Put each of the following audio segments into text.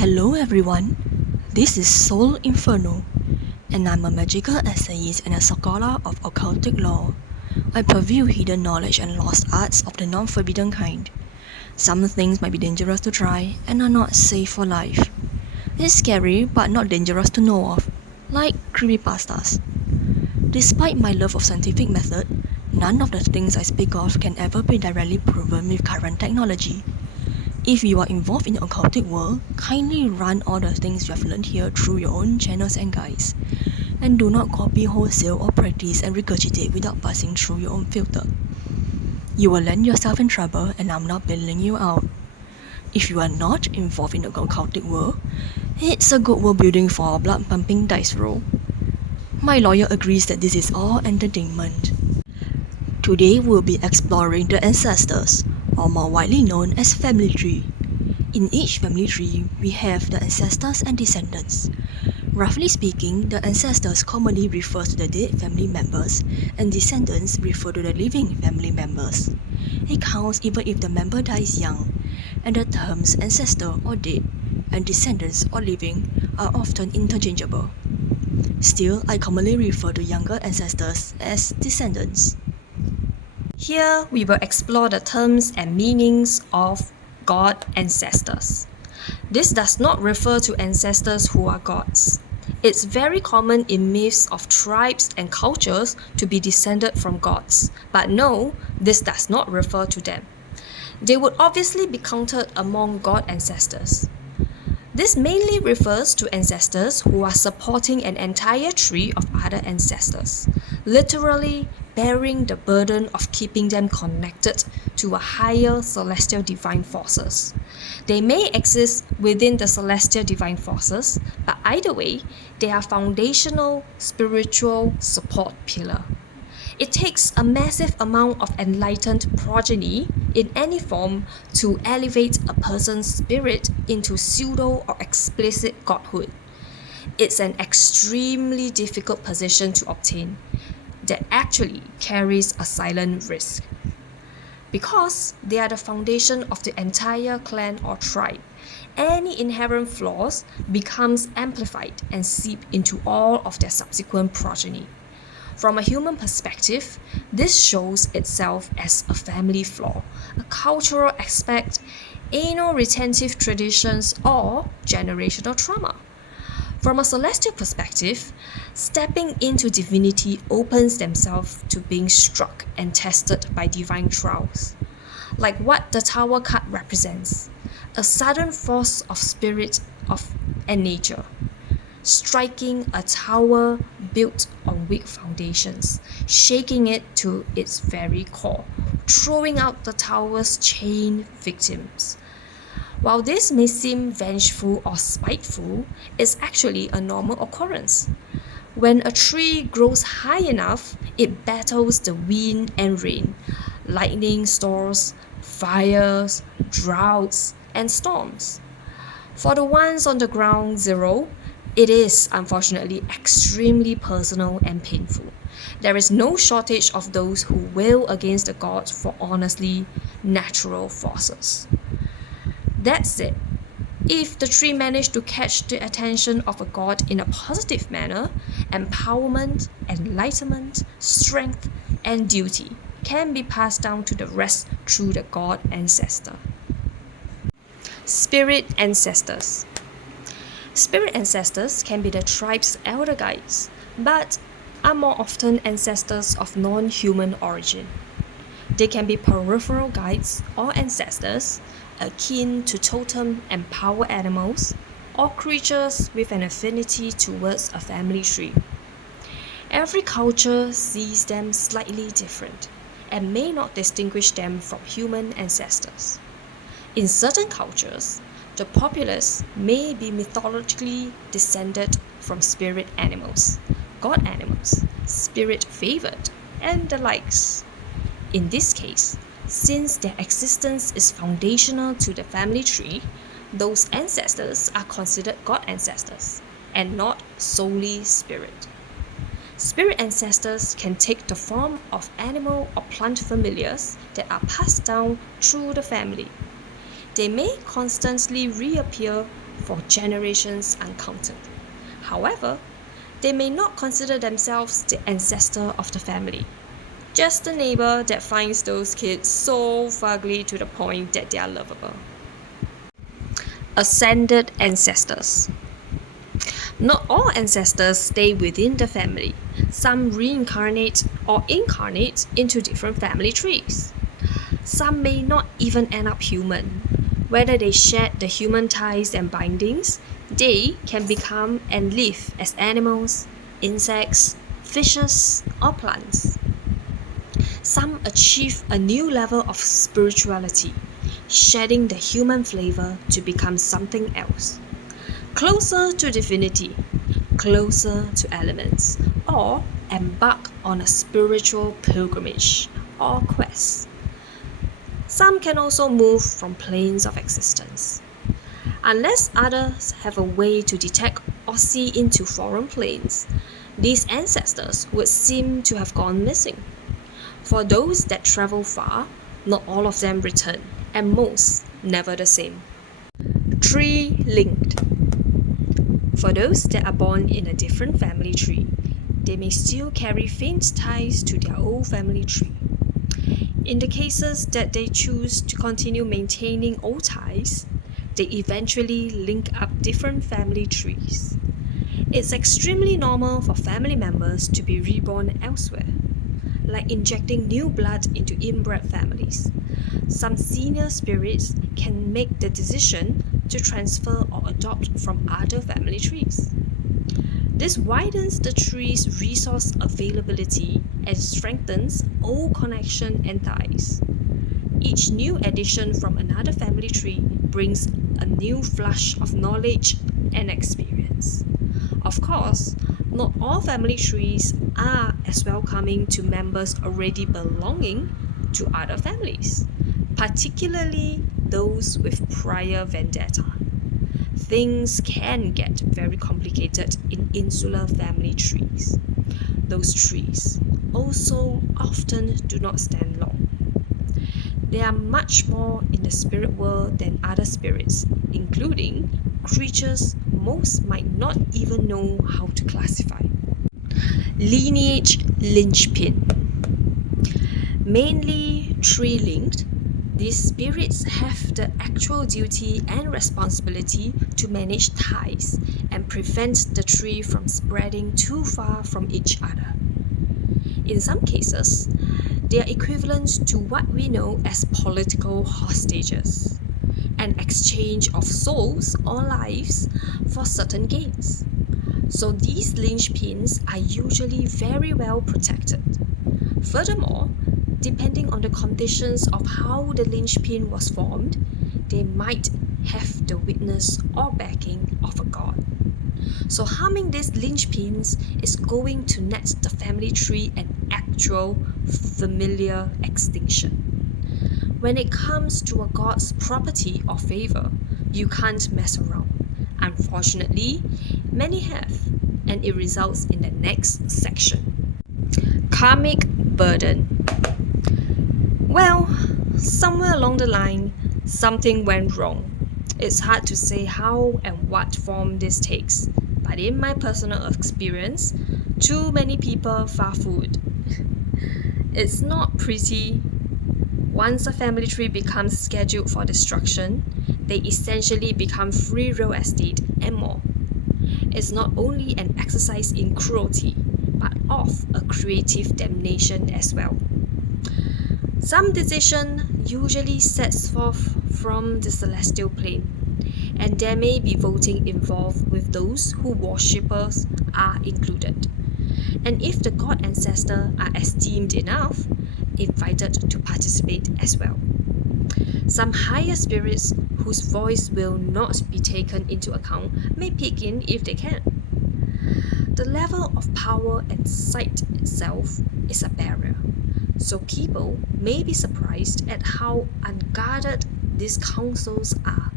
Hello everyone, this is Sol Inferno, and I'm a magical essayist and a scholar of occultic lore. I purview hidden knowledge and lost arts of the non-forbidden kind. Some things might be dangerous to try and are not safe for life. It's scary but not dangerous to know of, like creepypastas. Despite my love of scientific method, none of the things I speak of can ever be directly proven with current technology. If you are involved in the occultic world, kindly run all the things you have learned here through your own channels and guides, and do not copy wholesale or practice and regurgitate without passing through your own filter. You will land yourself in trouble, and I'm not bailing you out. If you are not involved in the occultic world, it's a good world building for a blood pumping dice roll. My lawyer agrees that this is all entertainment. Today we'll be exploring the ancestors, or more widely known as family tree. In each family tree, we have the ancestors and descendants. Roughly speaking, the ancestors commonly refer to the dead family members, and descendants refer to the living family members. It counts even if the member dies young, and the terms ancestor or dead and descendants or living are often interchangeable. Still, I commonly refer to younger ancestors as descendants. Here, we will explore the terms and meanings of God ancestors. This does not refer to ancestors who are gods. It's very common in myths of tribes and cultures to be descended from gods, but no, this does not refer to them. They would obviously be counted among god ancestors. This mainly refers to ancestors who are supporting an entire tree of other ancestors, literally bearing the burden of keeping them connected to a higher celestial divine forces. They may exist within the celestial divine forces, but either way, they are foundational spiritual support pillar. It takes a massive amount of enlightened progeny in any form to elevate a person's spirit into pseudo or explicit godhood. It's an extremely difficult position to obtain that actually carries a silent risk. Because they are the foundation of the entire clan or tribe, any inherent flaws becomes amplified and seep into all of their subsequent progeny. From a human perspective, this shows itself as a family flaw, a cultural aspect, anal retentive traditions, or generational trauma. From a celestial perspective, stepping into divinity opens themselves to being struck and tested by divine trials. Like what the tower card represents, a sudden force of spirit and nature, striking a tower built on weak foundations, shaking it to its very core, throwing out the tower's chained victims. While this may seem vengeful or spiteful, it's actually a normal occurrence. When a tree grows high enough, it battles the wind and rain, lightning storms, fires, droughts, and storms. For the ones on the ground zero, it is unfortunately extremely personal and painful. There is no shortage of those who wail against the gods for honestly natural forces. That said, if the tree managed to catch the attention of a god in a positive manner, empowerment, enlightenment, strength, and duty can be passed down to the rest through the god ancestor. Spirit ancestors. Spirit ancestors can be the tribe's elder guides, but are more often ancestors of non-human origin. They can be peripheral guides or ancestors, akin to totem and power animals, or creatures with an affinity towards a family tree. Every culture sees them slightly different and may not distinguish them from human ancestors. In certain cultures, the populace may be mythologically descended from spirit animals, god animals, spirit favored, and the likes. In this case, since their existence is foundational to the family tree, those ancestors are considered god ancestors and not solely spirit. Spirit ancestors can take the form of animal or plant familiars that are passed down through the family. They may constantly reappear for generations uncounted. However, they may not consider themselves the ancestor of the family, just the neighbor that finds those kids so fugly to the point that they are lovable. Ascended ancestors. Not all ancestors stay within the family. Some reincarnate or incarnate into different family trees. Some may not even end up human. Whether they shed the human ties and bindings, they can become and live as animals, insects, fishes, or plants. Some achieve a new level of spirituality, shedding the human flavor to become something else, closer to divinity, closer to elements, or embark on a spiritual pilgrimage or quest. Some can also move from planes of existence. Unless others have a way to detect or see into foreign planes, these ancestors would seem to have gone missing. For those that travel far, not all of them return, and most never the same. Tree linked. For those that are born in a different family tree, they may still carry faint ties to their old family tree. In the cases that they choose to continue maintaining old ties, they eventually link up different family trees. It's extremely normal for family members to be reborn elsewhere, like injecting new blood into inbred families. Some senior spirits can make the decision to transfer or adopt from other family trees. This widens the tree's resource availability and strengthens old connection and ties. Each new addition from another family tree brings a new flush of knowledge and experience. Of course, not all family trees are as welcoming to members already belonging to other families, particularly those with prior vendetta. Things can get very complicated in insular family trees. Those trees also often do not stand long. There are much more in the spirit world than other spirits, including creatures most might not even know how to classify. Lineage linchpin. Mainly tree-linked, these spirits have the actual duty and responsibility to manage ties and prevent the tree from spreading too far from each other. In some cases, they are equivalent to what we know as political hostages, an exchange of souls or lives for certain gains. So these linchpins are usually very well protected. Furthermore, depending on the conditions of how the linchpin was formed, they might have the witness or backing of a god. So harming these linchpins is going to net the family tree an actual familiar extinction. When it comes to a god's property or favor, you can't mess around. Unfortunately, many have, and it results in the next section. Karmic burden. Well, somewhere along the line, something went wrong. It's hard to say how and what form this takes, but in my personal experience, too many people farfooed. It's not pretty. Once a family tree becomes scheduled for destruction, they essentially become free real estate and more. It's not only an exercise in cruelty, but of a creative damnation as well. Some decision usually sets forth from the celestial plane, and there may be voting involved with those who worshippers are included. And if the god ancestor are esteemed enough, invited to participate as well. Some higher spirits whose voice will not be taken into account may peek in if they can. The level of power and sight itself is a barrier, so people may be surprised at how unguarded these councils are.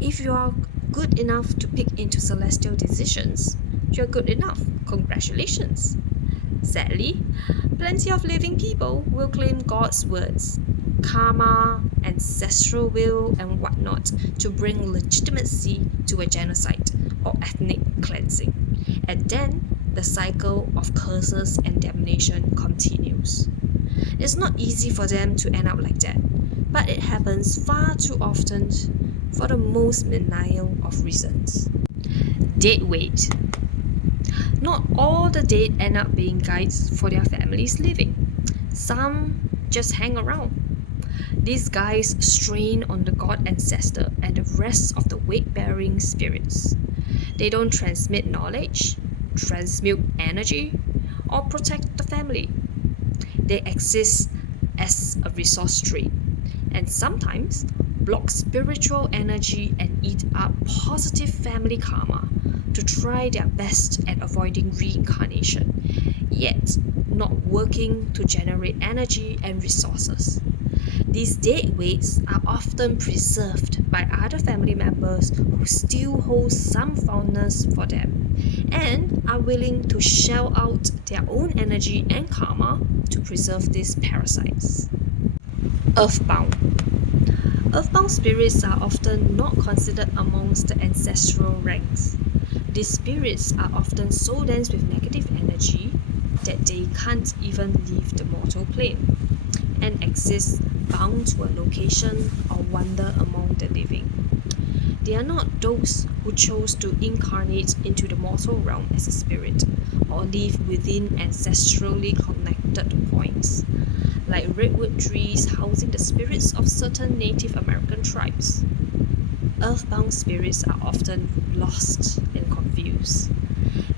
If you are good enough to peek into celestial decisions, you're good enough. Congratulations. Sadly, plenty of living people will claim God's words, karma, ancestral will, and whatnot to bring legitimacy to a genocide or ethnic cleansing. And then the cycle of curses and damnation continues. It's not easy for them to end up like that, but it happens far too often for the most menial of reasons. Dead weight. Not all the dead end up being guides for their families living. Some just hang around. These guys strain on the god ancestor and the rest of the weight-bearing spirits. They don't transmit knowledge, transmute energy, or protect the family. They exist as a resource tree, and sometimes block spiritual energy and eat up positive family karma to try their best at avoiding reincarnation, yet not working to generate energy and resources. These dead weights are often preserved by other family members who still hold some fondness for them and are willing to shell out their own energy and karma to preserve these parasites. Earthbound. Earthbound spirits are often not considered amongst the ancestral ranks. These spirits are often so dense with negative energy that they can't even leave the mortal plane and exist bound to a location or wander among the living. They are not those who chose to incarnate into the mortal realm as a spirit or live within ancestrally connected points, like redwood trees housing the spirits of certain Native American tribes. Earthbound spirits are often lost and confused.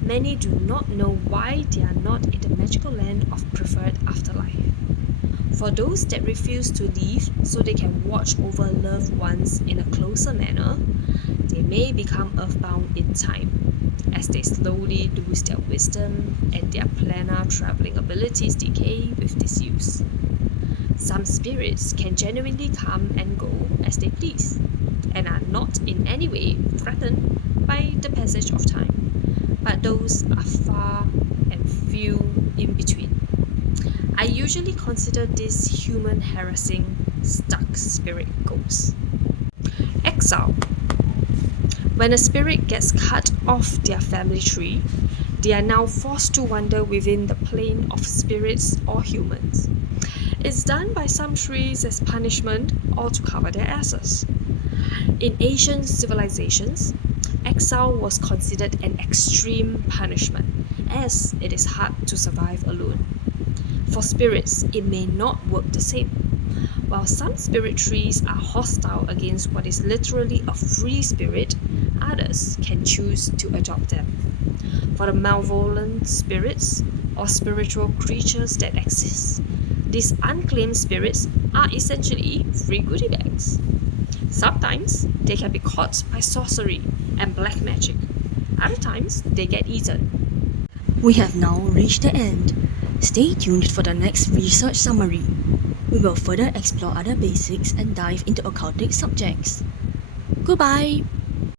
Many do not know why they are not in the magical land of preferred afterlife. For those that refuse to leave so they can watch over loved ones in a closer manner, they may become earthbound in time, as they slowly lose their wisdom and their planar traveling abilities decay with disuse. Some spirits can genuinely come and go as they please, and are not in any way threatened by the passage of time, but those are far and few in between. I usually consider this human harassing stuck spirit ghosts. Exile. When a spirit gets cut off their family tree, they are now forced to wander within the plane of spirits or humans. It's done by some trees as punishment or to cover their asses. In Asian civilizations, exile was considered an extreme punishment, as it is hard to survive alone. For spirits, it may not work the same. While some spirit trees are hostile against what is literally a free spirit, others can choose to adopt them. For the malevolent spirits or spiritual creatures that exist, these unclaimed spirits are essentially free goodie bags. Sometimes they can be caught by sorcery and black magic. Other times they get eaten. We have now reached the end. Stay tuned for the next research summary. We will further explore other basics and dive into occultic subjects. Goodbye!